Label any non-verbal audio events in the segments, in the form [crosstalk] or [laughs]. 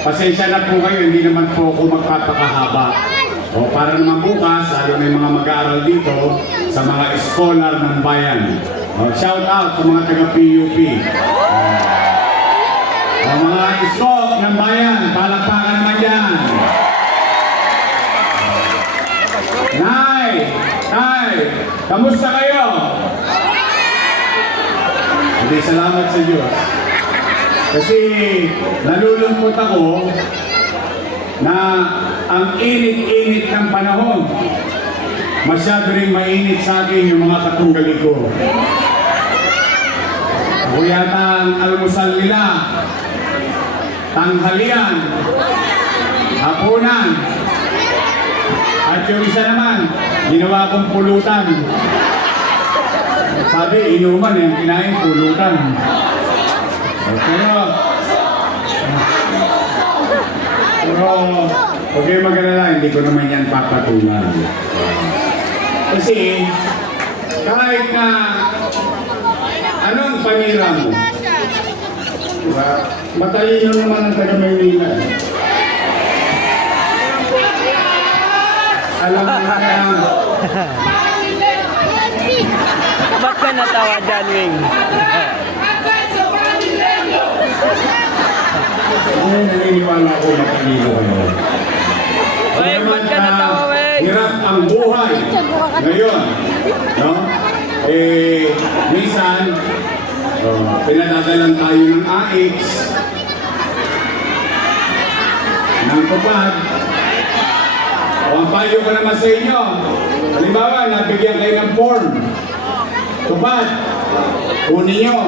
pasensya na po kayo, hindi naman po ako magpapakahaba. O para naman bukas, lalo may mga mag-aaral dito sa mga scholar ng bayan. O, shout out sa mga taga-PUP. O, mga isko ng bayan, palakpakan naman yan. Nay! Nay! Kamusta kayo? Hindi, salamat sa Diyos. Kasi nalulungkot ako na ang init-init ng panahon. Masyado rin mainit sa akin yung mga katunggali ko. Ako yata ang almusal nila. Tanghalian. Hapunan. At yung isa naman, ginawa kong pulutan. Sabi, inuman eh, kinain pulutan. Pero, pero, huwag kayo mag-alala, hindi ko naman yan papatungan. Kasi, kahit na anong panira mo, diba? matalino naman ang taga Maynila. Alam mo na Ba't ka natawa dyan, Wing? [laughs] Ngayon, naniniwala ko matalino kayo. Weng, ba't ka natawa, Weng? Hirap ang buhay. Ngayon, no? Eh, minsan, oh, pinadadalan tayo ng AX, ng tupad. O, ang payo ko naman sa inyo, halimbawa, nabigyan kayo ng form. Tupad. Kunin nyo.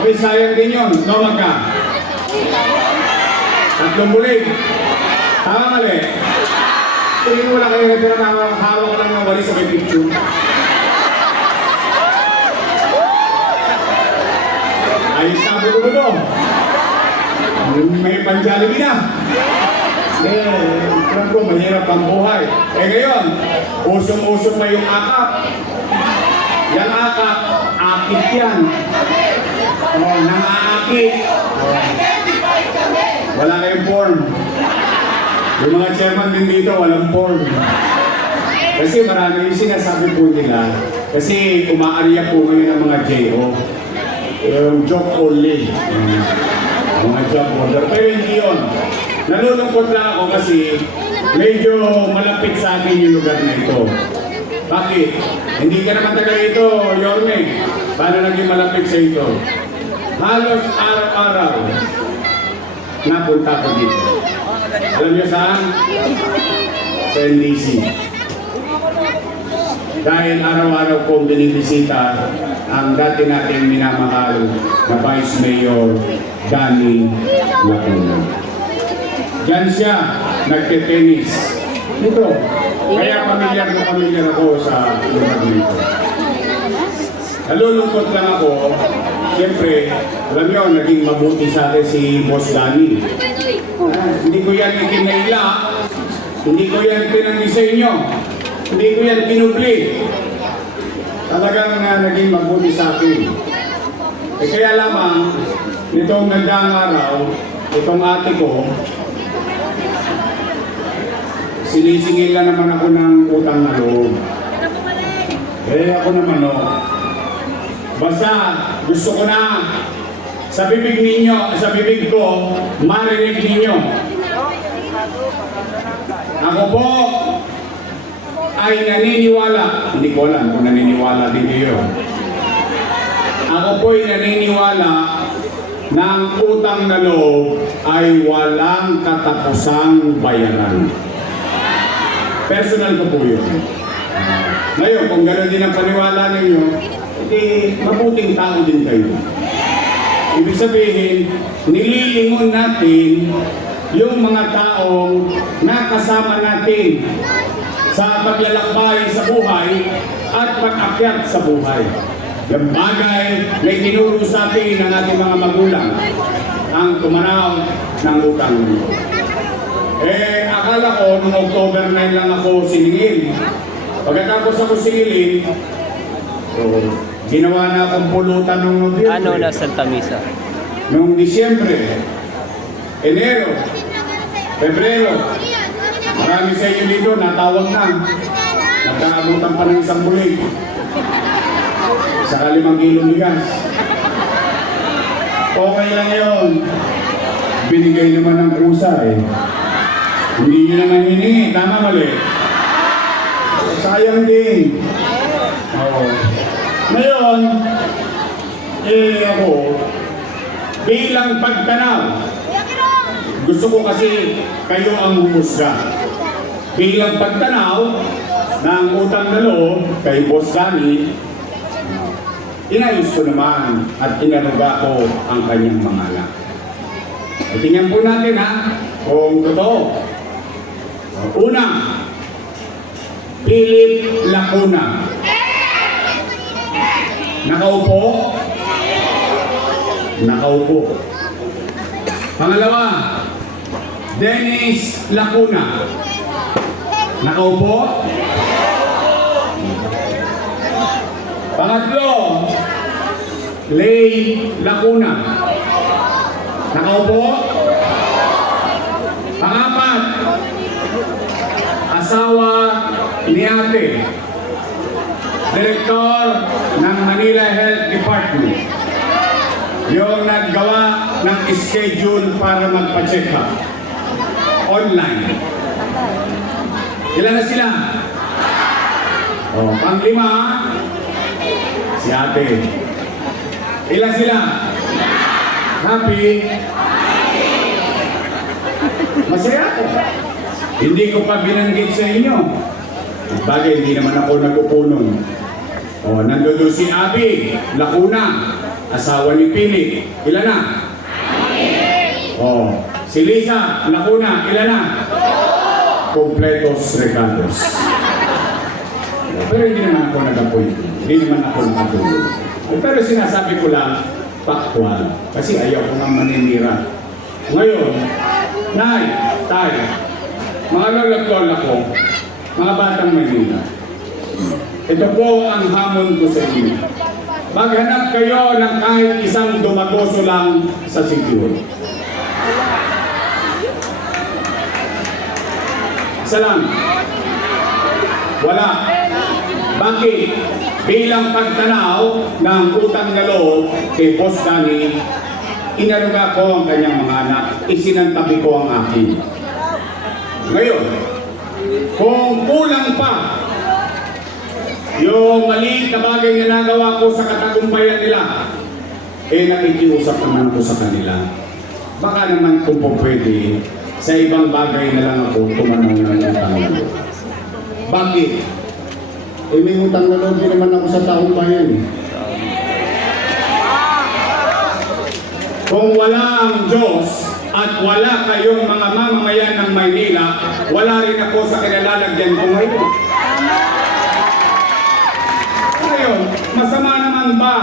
Okay, sayang din yun. No, magka. Tatlong bulig. Tama mali. Tingin mo wala kayo na pera na hawak ko lang ng wali sa may picture. Ay, sabi ko to? May panjalibi na. Eh, ko, mahirap ang buhay. Eh ngayon, usong-usong na yung akap. Yung akap, akit yan. Oh, nangaakit. Wala kayong form. Yung mga chairman din dito, walang form. Kasi marami yung sinasabi po nila, kasi umaarya po ngayon ang mga JO. Yung joke only. Mga joke order. Pero hindi yun. Nalulungkot lang ako kasi medyo malapit sa akin yung lugar na ito. Bakit? Hindi ka naman taga rito, Yorme. Paano naging malapit sa ito? Halos araw-araw, napunta ko dito. Alam niyo saan? Sa NDC. Dahil araw-araw kong binibisita ang dati nating minamahal na Vice Mayor Danny Lacuna. Diyan siya nagte-tennis. Dito. Kaya pamilyar na pamilyar ako sa lugar nito. Nalulungkot lang ako. Siyempre, alam niyo, naging mabuti sa akin si Boss Danny. Ah, hindi ko yan ikinaila. Hindi ko yan pinag-disenyo. Hindi ko yan pinubli. Talagang uh, naging mabuti sa akin. Eh kaya lamang, nitong nagdaang araw, itong ate ko, sinisingil na naman ako ng utang na loob. Eh ako naman o. Basta gusto ko na sa bibig ninyo, sa bibig ko, marinig ninyo. Ako po ay naniniwala, hindi ko alam kung naniniwala din kayo. Ako po ay naniniwala na ang utang na loob ay walang katapusang bayaran. Personal ko po yun. Ngayon, kung gano'n din ang paniwala ninyo, hindi mabuting tao din kayo. Ibig sabihin, nililingon natin yung mga taong nakasama natin sa paglalakbay sa buhay at pag-akyat sa buhay. Yung bagay na itinuro sa atin ng ating mga magulang ang tumanaw ng utang. Eh, akala ko, nung October 9 lang ako siningil. Pagkatapos ako singilin, so, ginawa na akong pulutan ng Nobyembre. Ano na Santa Misa? Noong Disyembre, Enero, Pebrero, marami sa inyo dito natawag na. Nagkaabutan pa ng isang bulig. Sa limang kilong bigas. Okay lang yun. Binigay naman ng kusa eh. Hindi nyo naman hiningi. Tama mali. Sayang din. Oo. Ngayon, eh ako, bilang pagtanaw, gusto ko kasi kayo ang humusga. Bilang pagtanaw ng utang na loob kay Boss Danny, inayos ko naman at inaruga ko ang kanyang mga anak. Tingnan po natin ha, kung totoo. Una, Philip Lacuna. Nakaupo? Nakaupo. Pangalawa, Dennis Lacuna. Nakaupo? Pangatlo, Lay Lacuna. Nakaupo? Pangapat, asawa ni ate, Direktor ng Manila Health Department. Yung naggawa ng schedule para magpa-check up. Online. Ilan na sila? O, panglima, si ate. Ilan sila? Happy? Masaya ako. Hindi ko pa binanggit sa inyo. Bagay, hindi naman ako nagpupunong. O, nandoon si Abby, Lacuna, asawa ni Pili. Ilan na? O, si Lisa, Lacuna, ilan na? Completos recados. Pero hindi naman ako nag-appoint. Hindi naman ako nakatulog. Pero sinasabi ko lang, factual. Kasi ayaw ko nga maninira. Ngayon, Nay, Tay, mga lolo't-lola ko, mga batang Manila, ito po ang hamon ko sa inyo. Maghanap kayo ng kahit isang dumagoso lang sa sityo. Isa lang. Wala. Bakit? Bilang pagtanaw ng utang na loob kay Boss Danny, inaruga ko ang kanyang mga anak, isinantabi ko ang akin. Ngayon, kung kulang pa yung maliit na bagay na nagawa ko sa katagumpayan nila, eh nakikiusap naman ako sa kanila. Baka naman kung po pwede, sa ibang bagay na lang ako tumanaw ng utang. Bakit? Eh may utang na loob din naman ako sa taong bayan. Kung wala ang Diyos at wala kayong mga mamamayan ng Maynila, wala rin ako sa kinalalagyan ko ngayon. Ngayon, masama naman ba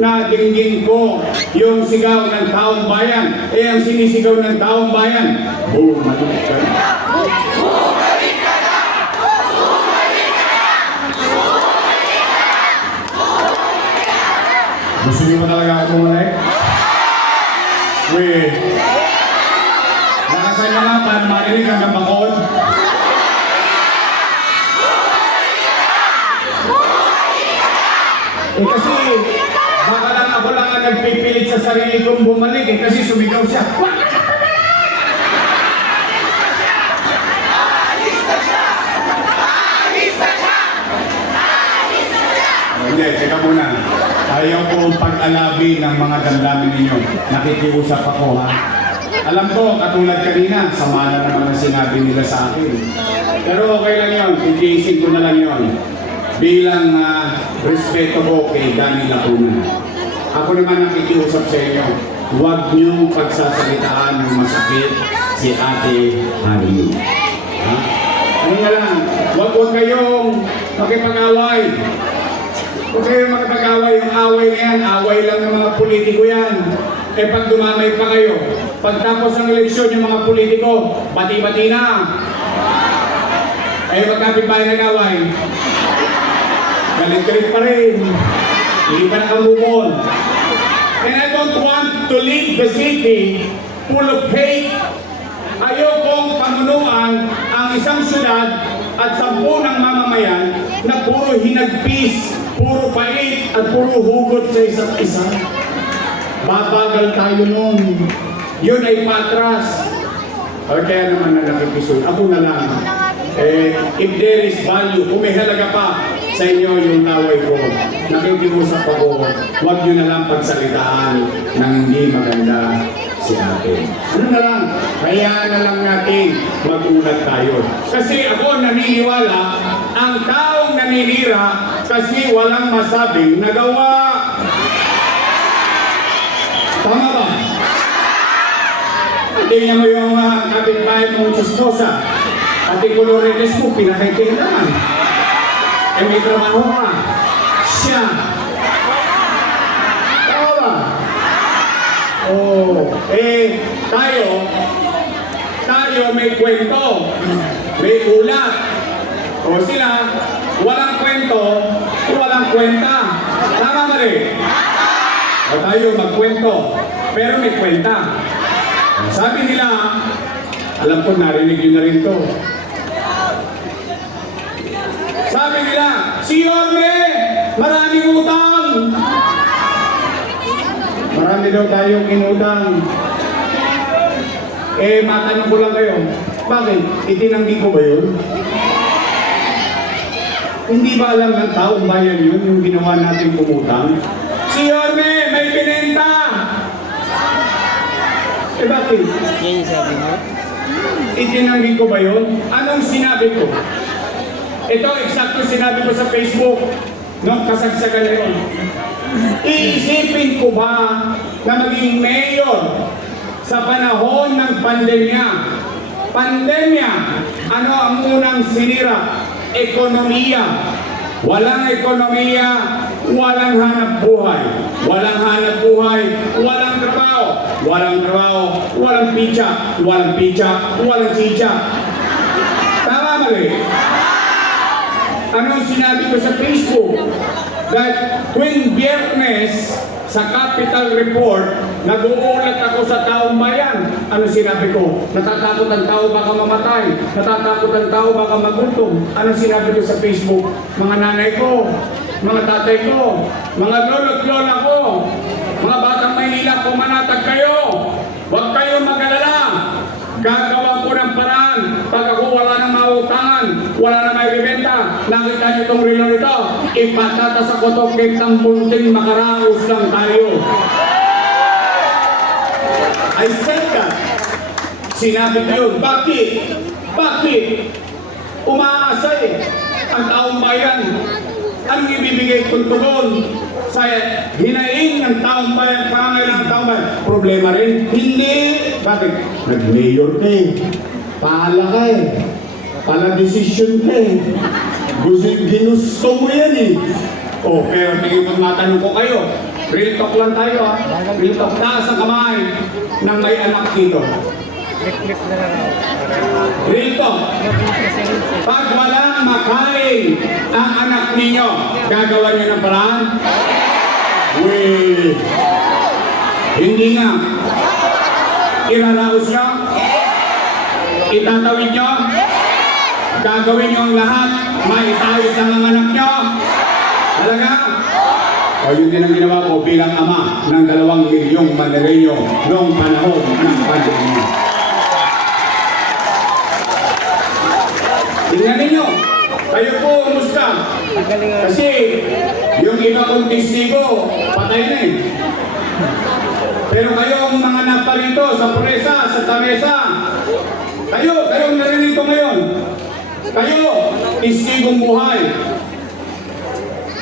na dinggin ko yung sigaw ng taong bayan? Eh, ang sinisigaw ng taong bayan, bumalik ka na. Gusto niyo ba talaga ako bumalik? Wait. Nakasan na nga para marinig hanggang bakod. Eh kasi, baka lang ako lang ang nagpipilit sa sarili kong bumalik eh kasi sumigaw siya. "Wag ka na bumalik!" Oh, Hindi, teka muna. Ayaw ko pag-alabi ng mga damdamin ninyo. Nakikiusap ako ha. Alam ko, katulad kanina, sama na naman ang sinabi nila sa akin. Pero okay lang yun, titiisin ko na lang yun. Bilang ah, respeto ko kay Danny Lacuna. Ako naman nakikiusap sa inyo, huwag niyong pagsasalitaan ng masakit si Ate Harley. Ha? Ano na lang, huwag huwag kayong makipag-away. Huwag kayong makipag-away. Yung away na yan, away lang ng mga politiko yan. Eh pag dumamay pa kayo, pagtapos ng eleksyon yung mga politiko, bati-bati na. Eh magkapit ba yung away? Galit-galit pa rin. Hindi pa nakamove on. And I don't want to leave the city full of hate. Ayokong pamunuan ang isang syudad at sampu ng mamamayan na puro hinagpis, puro pait at puro hugot sa isa't isa. Babagal tayo nun. Yun ay patras. O kaya naman na nakikisun. Ako na lang. Eh, if there is value, kung may halaga pa sa inyo yung naway ko, nakikiusap ako, huwag nyo na lang pagsalitaan ng hindi maganda si ate. Ano na lang, hayaan na lang natin mag-unat tayo. Kasi ako naniniwala, ang taong naninira kasi walang masabing nagawa. Tama ba? Tingnan mo yung uh, kapitbahay mong chismosa. Pati kolorines mo, pinakaitingan. Eh may trabaho ka. Siya. Tama ba? Oh, eh, tayo, tayo may kwento, may ulat. O sila, walang kwento, walang kwenta. Tama ba rin? O tayo magkwento, pero may kwenta. Sabi nila, alam ko narinig yun na rin to. Sabi nila, si Yorme, maraming utang. Marami daw tayong inutang. Eh, matanong ko lang kayo, bakit? Itinanggi ko ba yun? Hindi ba alam ng taong bayan yun, yung ginawa natin kumutang? Si Yorme, may binenta! Eh bakit? Yan yung sabi mo? Itinanggi ko ba yun? Anong sinabi ko? Ito, eksakto sinabi ko sa Facebook nung kasagsagan na yun. Iisipin ko ba na maging mayor sa panahon ng pandemya? Pandemya, ano ang unang sinira? Ekonomiya. Walang ekonomiya, walang hanap buhay. Walang hanap buhay, walang trabaho. Walang trabaho, walang pitsa. Walang pitsa, walang chicha. Tama mali? Anong sinabi ko sa Facebook? That tuwing biyernes sa Capital Report, nag-uulat ako sa taong bayan. Ano sinabi ko? Natatakot ang tao baka mamatay. Natatakot ang tao baka magutom. Ano sinabi ko sa Facebook? Mga nanay ko, mga tatay ko, mga lolo't lola ko, mga batang Maynila, pumanatag kayo. Huwag kayong mag-alala. Gagawa ko ng paraan. Pag ako wala nang mautangan, wala nang may bibenta, nakita niyo itong relo nito, ipatata sa kotokit ng munting makaraos lang tayo. I said that. Sinabi ko yun. Bakit? Bakit? Umaasa eh. Ang taong bayan. Anong ibibigay kong tugon sa hinaing ng taong bayan, pangangailangan ng taong bayan? Problema rin? Hindi. Bakit? Nag-mayor ka eh. Pahala ka eh. Pala desisyon ka eh. Gusto, ginusto mo yan eh. Oh, pero tingin ko matanong ko kayo. Real talk lang tayo ha. Real talk. Taas ang kamay ng may anak dito. Real talk. Pag walang makain ang anak ninyo, gagawa niyo ng paraan? Weh. Hindi nga. Iraraos niyo? Itatawid niyo? Gagawin niyo ang lahat? Maitayos ang mga anak niyo? Talaga? O yun din ang ginawa ko bilang ama ng dalawang milyong Mandareño noong panahon ng pandemya. Tingnan ninyo, kayo po umusta? Kasi yung iba kong testigo, patay na eh. Pero kayong mga naparito sa presa, sa tamesa, kayo, kayong narinig ko ngayon. Kayo, testigong buhay.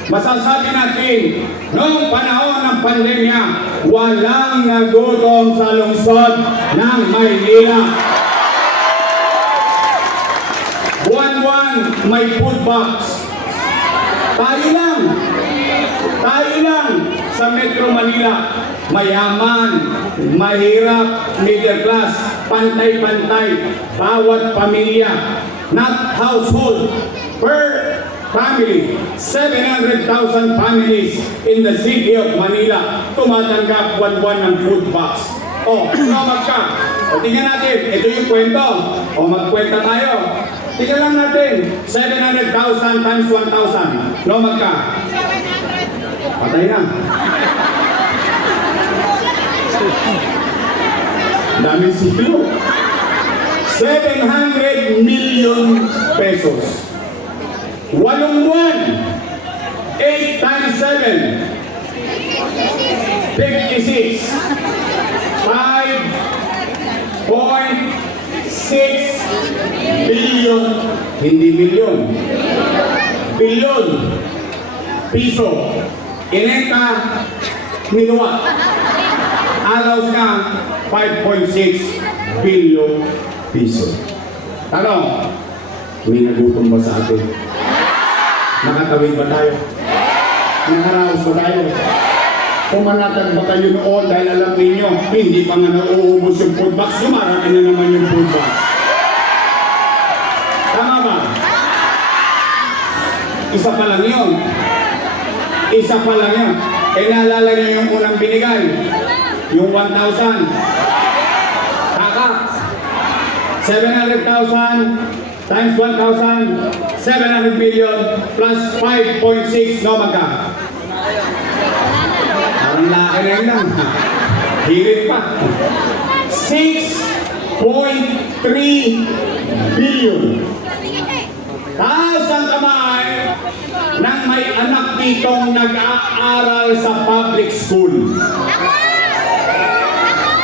Masasabi natin, noong panahon ng pandemya, walang nagutom sa lungsod ng Maynila. Buwan-buwan may food box. Tayo lang. Tayo lang sa Metro Manila. Mayaman, mahirap, middle class, pantay-pantay, bawat pamilya, not household, per family, 700,000 families in the city of Manila tumatanggap buwan-buwan ng food box. O, lumag ka. O, tingnan natin. Ito yung kwento. O, magkwenta tayo. Tingnan lang natin. 700,000 times 1,000. Lumag ka. Patay na. Daming siklo. 700 million pesos. Walong buwan. 8 times 7. 56. 5.6 billion. Hindi milyon. Bilyon. Piso. Inenta. Minuwa. Alaws ka 5.6 billion piso. Tanong, may nagutom ba sa atin? Nakatawid ba tayo? Nakaraos ba tayo? Pumanatag ba kayo noon dahil alam ninyo, hindi pa nga nauubos yung food box, lumarami na naman yung food box. Tama ba? Isa pa lang yun. Isa pa lang yun. Eh naalala niyo yung unang binigay? Yung 1,000. Kaka. 700,000 times 1,000, 700 million plus 5.6 no magka. Parang laki na yun lang. Hirit pa. 6.3 billion. Taas ang kamay ng may anak ditong nag-aaral sa public school.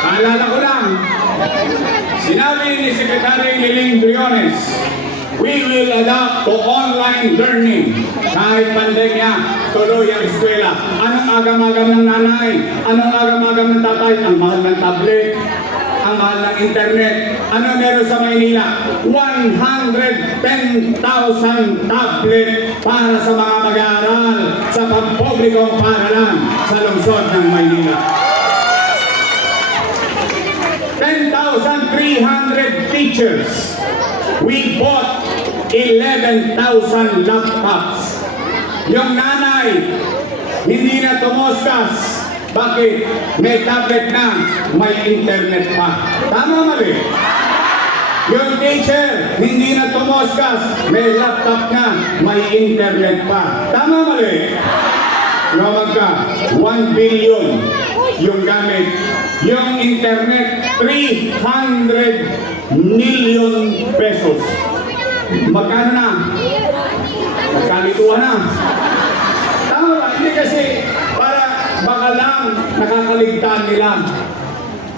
Alala ko lang, sinabi ni Secretary Liling Briones, we will adapt to online learning. Kahit pandemya, tuloy ang eskwela. Anong agam-agam ng nanay? Anong agam-agam ng tatay? Ang mahal ng tablet, ang mahal ng internet. Ano meron sa Maynila? 110,000 tablet para sa mga mag-aaral sa pampublikong paaralan sa lungsod ng Maynila. 10,300 teachers. We bought 11,000 laptops. Yung nanay, hindi na tumoskas. Bakit? May tablet na, may internet pa. Tama mali? Yung teacher, hindi na tumoskas. May laptop na, may internet pa. Tama mali? Lumag ka, 1 billion yung gamit. Yung internet, 300 million pesos. Magkano na? Nagkalituhan na. Tama ba? Hindi kasi para baka lang nakakaligtaan nila.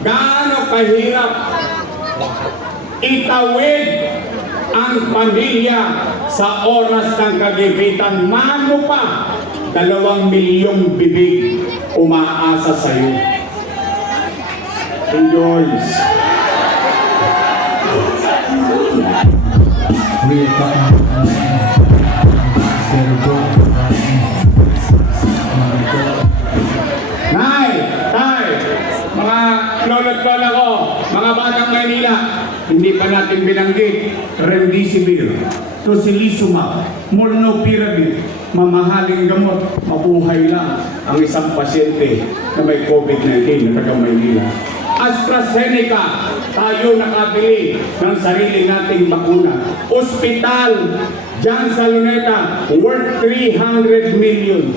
Gaano kahirap itawid ang pamilya sa oras ng kagipitan. Mano pa, dalawang milyong bibig umaasa sa iyo. Enjoys. We Nay, tay, mga lolo't ko, mga batang Maynila, hindi pa natin binanggit, remdesivir, tocilizumab, molnupiravir, mamahaling gamot, mabuhay lang ang isang pasyente na may COVID-19 na taga Maynila. AstraZeneca, tayo nakabili ng sarili nating bakuna. Ospital, dyan sa Luneta, worth 300 million.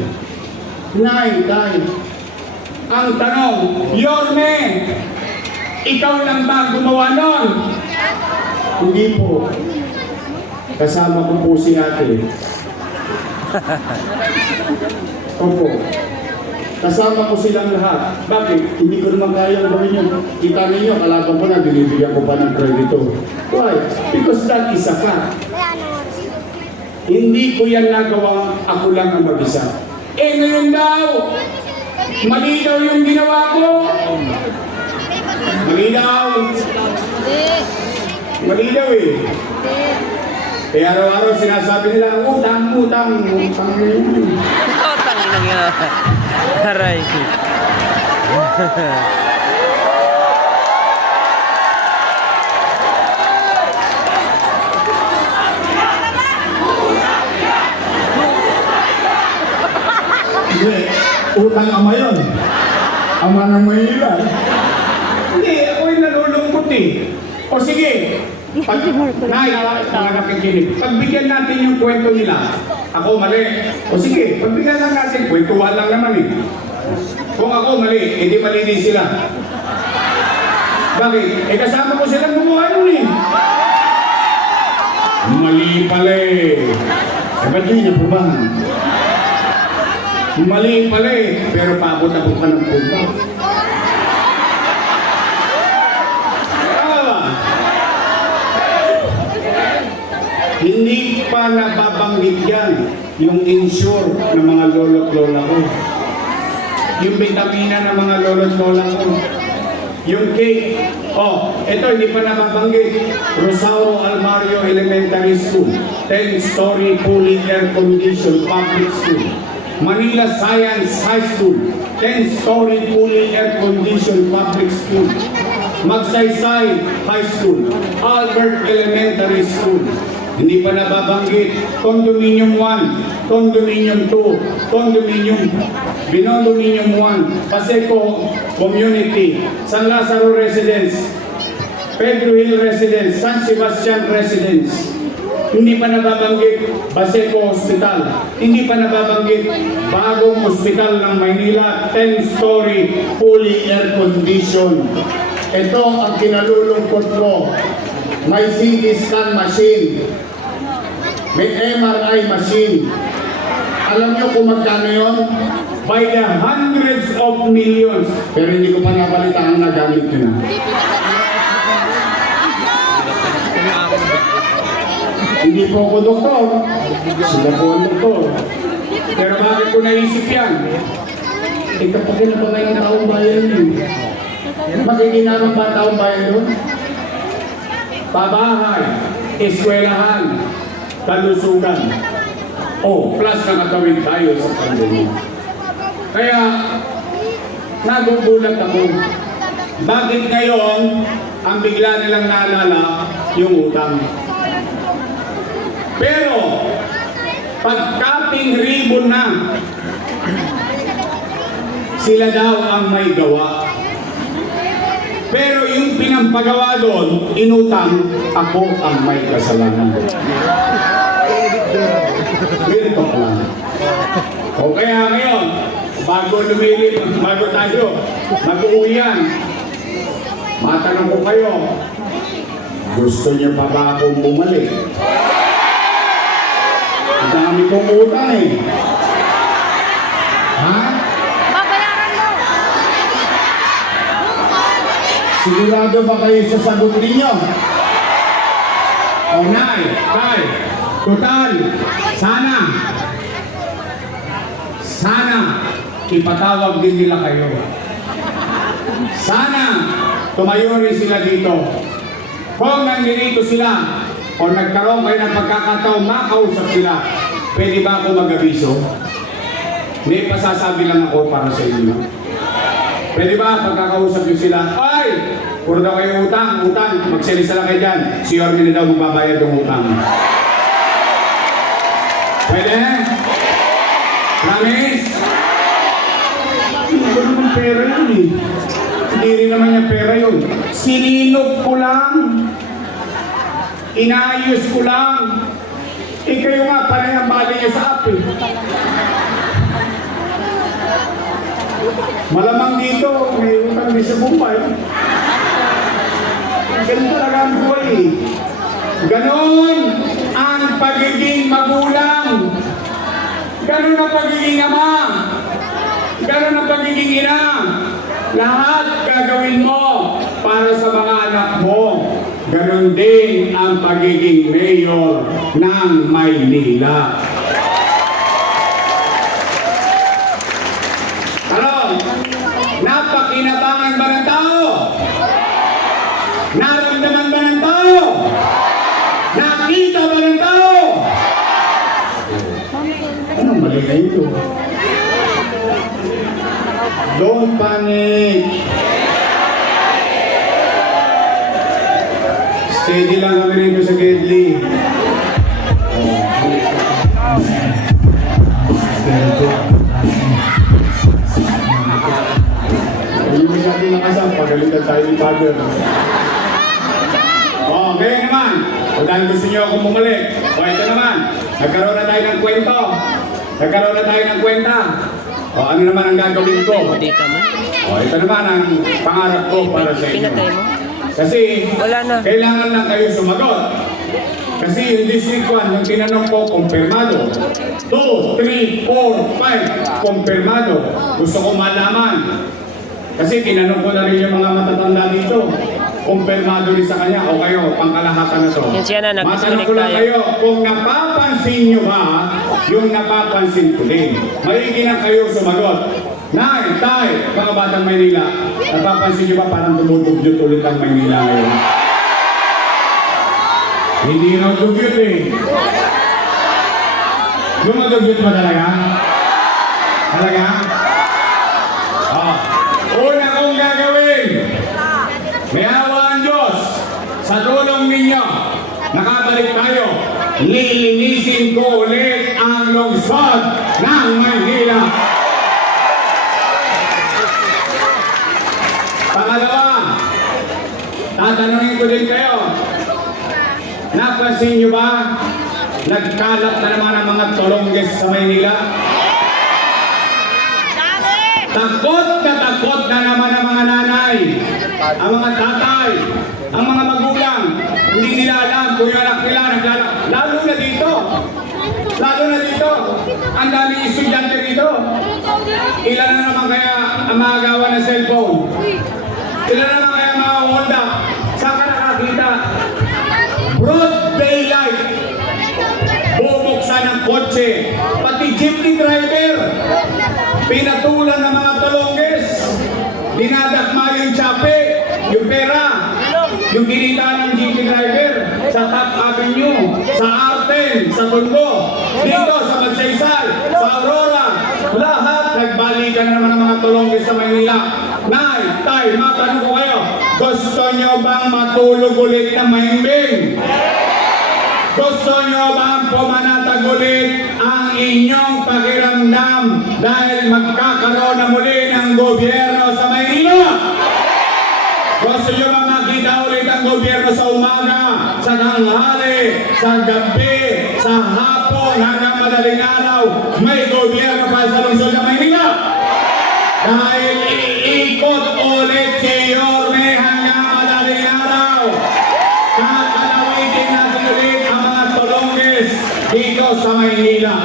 Nay, tay, ang tanong, Yorme, ikaw lang ba gumawa nun? Hindi po. Kasama ko po si ate. [laughs] Opo. Kasama ko silang lahat. Bakit? Hindi ko naman kaya gawin yun. Kita ninyo, kalaban ko na, binibigyan ko pa ng kredito. Why? Because that is a fact. Hindi ko yan nagawa, ako lang ang mag-isa. Eh ngayon daw, mali daw yung ginawa ko. Mali daw. Mali daw eh. Eh araw-araw sinasabi nila, utang, utang, utang yun. Oh, tangin na [laughs] Aray. Hindi, utang ama yun. Ama ng Maynila. Hindi mabuti. O sige, pag, [laughs] nay, mga nakikinig, pagbigyan natin yung kwento nila, ako mali. O sige, pagbigyan lang natin, kwentuhan lang naman eh. Kung ako mali, hindi mali din sila. Bakit? Eh kasama ko silang gumawa nun eh. Mali pala eh. Eh ba't yun niya pumahan? Mali pala eh, pero paabot-abot ka ng pumba. Tama ba? Hindi pa nababanggit yan yung insure ng mga lolo't lola ko. Yung vitamina ng mga lolo't lola ko. Yung cake. Oh, ito hindi pa nababanggit. Rosauro Almario Elementary School. 10-story fully air-conditioned public school. Manila Science High School. 10-story fully air-conditioned public school. Magsaysay High School. Albert Elementary School. Hindi pa nababanggit. Condominium 1, Condominium 2, Condominium, Binondominium 1, Paseco Community, San Lazaro Residence, Pedro Hill Residence, San Sebastian Residence. Hindi pa nababanggit Baseco Hospital. Hindi pa nababanggit bagong hospital ng Maynila, 10-story, fully air-conditioned. Ito ang kinalulungkot ko. May CT scan machine. May MRI machine. Alam niyo kung magkano yun? By the hundreds of millions. Pero hindi ko pa nabalita ang nagamit nyo na. Hindi po ako doktor. Sila po ang doktor. Pero bakit ko naisip yan? Eh kapag kinabangay ng taong bayan yun. Makikinamang ba taong bayan yun? Pabahay, eskwelahan, kalusugan. Oh, plus nakatawid tayo sa pandemya. Kaya, nagugulat ako. Bakit ngayon, ang bigla nilang naalala yung utang? Pero, pagkaping ribbon na, sila daw ang may gawa. Pero yung pinampagawa doon, inutang, ako ang may kasalanan. Ka lang. O kaya ngayon, bago lumilip, bago tayo, mag-uwian, matanong ko kayo, gusto niyo pa ba akong bumalik? Ang dami kong utang eh. Ha? Babayaran mo! Sigurado ba kayo sa sagot ninyo? O nay, tay, total, sana, sana, ipatawag din nila kayo. Sana, tumayo rin sila dito. Kung nandito sila, o nagkaroon kayo ng pagkakataon, makausap sila, pwede ba ako mag-abiso? May pasasabi lang ako para sa inyo. Pwede ba pagkakausap niyo sila? Ay! Puro daw kayo utang, utang. Magsalisa lang kayo dyan. Si Yorme na daw magbabayad ng utang. Pwede? Promise? Hindi naman pera yun eh. Hindi rin naman niya pera yun. Sininop ko lang. Inaayos ko lang. Eh kayo nga, parang ang bali niya sa app eh. Malamang dito, may utang din sa buhay. Ganun talaga ang buhay eh. Ganon pagiging magulang. Ganon ang pagiging ama. Ganon ang pagiging ina. Lahat gagawin mo para sa mga anak mo. Ganon din ang pagiging mayor ng Maynila. Ano? Napakinabangan ba ng tao? Naramdaman ba ng tao? Nakita ba ng tao? Anong mali na ito? Don't panic. Steady lang kami rito sa Gedli. Hindi mo sabi nakasama, pagalitan tayo ni Father. O dahil gusto niyo akong bumalik. O ito naman, nagkaroon na tayo ng kwento. Nagkaroon na tayo ng kwenta. O ano naman ang gagawin ko? O ito naman ang pangarap ko para sa inyo. Kasi Wala na. kailangan lang kayo sumagot. Kasi yung District 1, yung tinanong ko, kumpirmado. 2, 3, 4, 5, kumpirmado. Gusto ko malaman. Kasi tinanong ko na rin yung mga matatanda dito. Kumpirmado rin sa kanya. O kayo, pangkalahatan na to. Yan siya na, nag-disconnect ko lang kayo, kung napapansin nyo ba yung napapansin ko din. Maigi na kayo sumagot. Nay, tay, mga batang Maynila, napapansin nyo ba parang tumutugyot ulit ang Maynila ngayon? Hindi raw dugyot eh. Lumadugyot ba talaga? Talaga? Ah. Una kong gagawin, may awa ang Diyos sa tulong ninyo. Nakabalik tayo. Lilinisin ko ulit ang lungsod ng Maynila. Pangalawa, tatanungin ko din kayo. Napansin nyo ba? Nagkalat na naman ang mga tolongges sa Maynila. Takot na takot na naman ang mga nanay, ang mga tatay, ang mga magulang. Hindi nila alam kung yung anak nila naglalak. Lalo na dito. Ang daming estudyante dito. Ilan na naman kaya ang mga gawa ng cellphone? Ilan na naman kaya ang mga Honda? Saan ka nakakita? Broad daylight. Bubuksan ng kotse. Pati jeepney driver. Pinatulan ng mga talongges. Dinadakma yung tsape, yung pera, yung kinita ng jeepney driver sa Top Avenue, sa Arten, sa Tondo, dito sa Magsaysay, sa Aurora. Lahat nagbalikan na naman ng mga talongges sa Maynila. Nay, tay, matanong ko kayo, gusto nyo bang matulog ulit ng mahimbing? Gusto nyo bang pumanatag ulit ang inyong pakiramdam dahil magkakaroon na muli ng gobyerno sa Maynila? Ang gobyerno sa umaga, sa tanghali, sa gabi, sa hapon hanggang madaling araw? May gobyerno pa sa lungsod ng Maynila? Dahil iikot ulit si Yorme hanggang madaling araw. Kakalawitin natin ulit ang mga tulongges dito sa Maynila.